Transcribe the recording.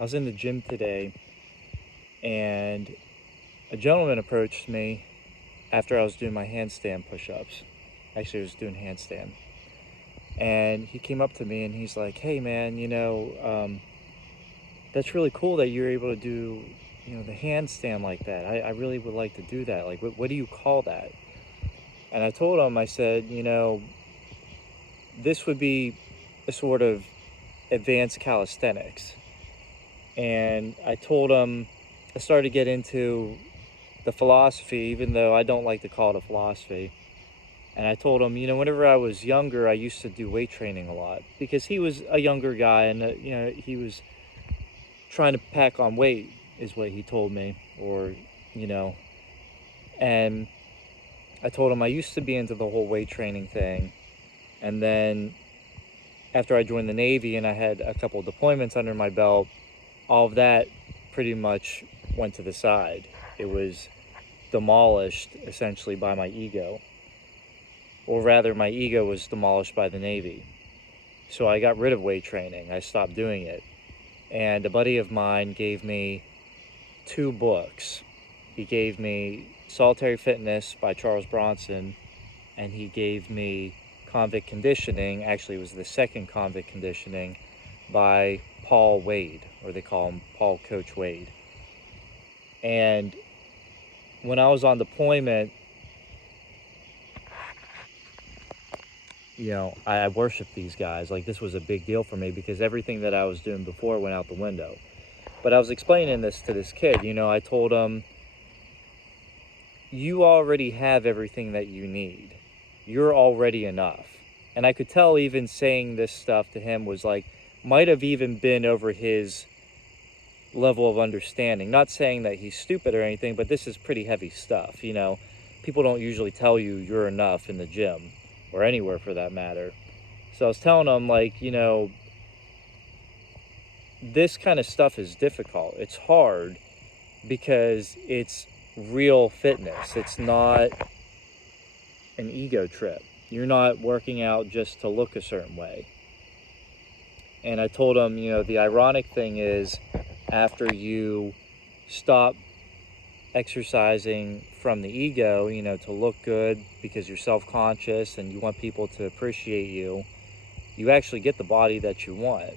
I was in the gym today and a gentleman approached me after I was doing my handstand push-ups. Actually, I was doing handstand. And he came up to me and he's like, "Hey man, that's really cool that you're able to do, the handstand like that. I really would like to do that. Like, what do you call that?" And I told him, I said, this would be a sort of advanced calisthenics. And I told him, I started to get into the philosophy, even though I don't like to call it a philosophy. And I told him, whenever I was younger, I used to do weight training a lot because he was a younger guy and, he was trying to pack on weight, is what he told me. You know, and I told him I used to be into the whole weight training thing. And then after I joined the Navy and I had a couple of deployments under my belt, all of that pretty much went to the side. It was demolished essentially by my ego. Or rather, my ego was demolished by the Navy. So I got rid of weight training. I stopped doing it. And a buddy of mine gave me 2 books. He gave me Solitary Fitness by Charles Bronson, and he gave me Convict Conditioning. Actually, it was the second Convict Conditioning by Paul Wade, or they call him Paul Coach Wade. And when I was on deployment, I worshiped these guys. Like, this was a big deal for me because everything that I was doing before went out the window. But I was explaining this to this kid. I told him, you already have everything that you need. You're already enough. And I could tell even saying this stuff to him was like, might have even been over his level of understanding. Not saying that he's stupid or anything, but this is pretty heavy stuff. People don't usually tell you you're enough in the gym or anywhere for that matter. So I was telling him, like, this kind of stuff is difficult. It's hard because it's real fitness. It's not an ego trip. You're not working out just to look a certain way. And I told him, the ironic thing is, after you stop exercising from the ego, to look good because you're self-conscious and you want people to appreciate you, you actually get the body that you want.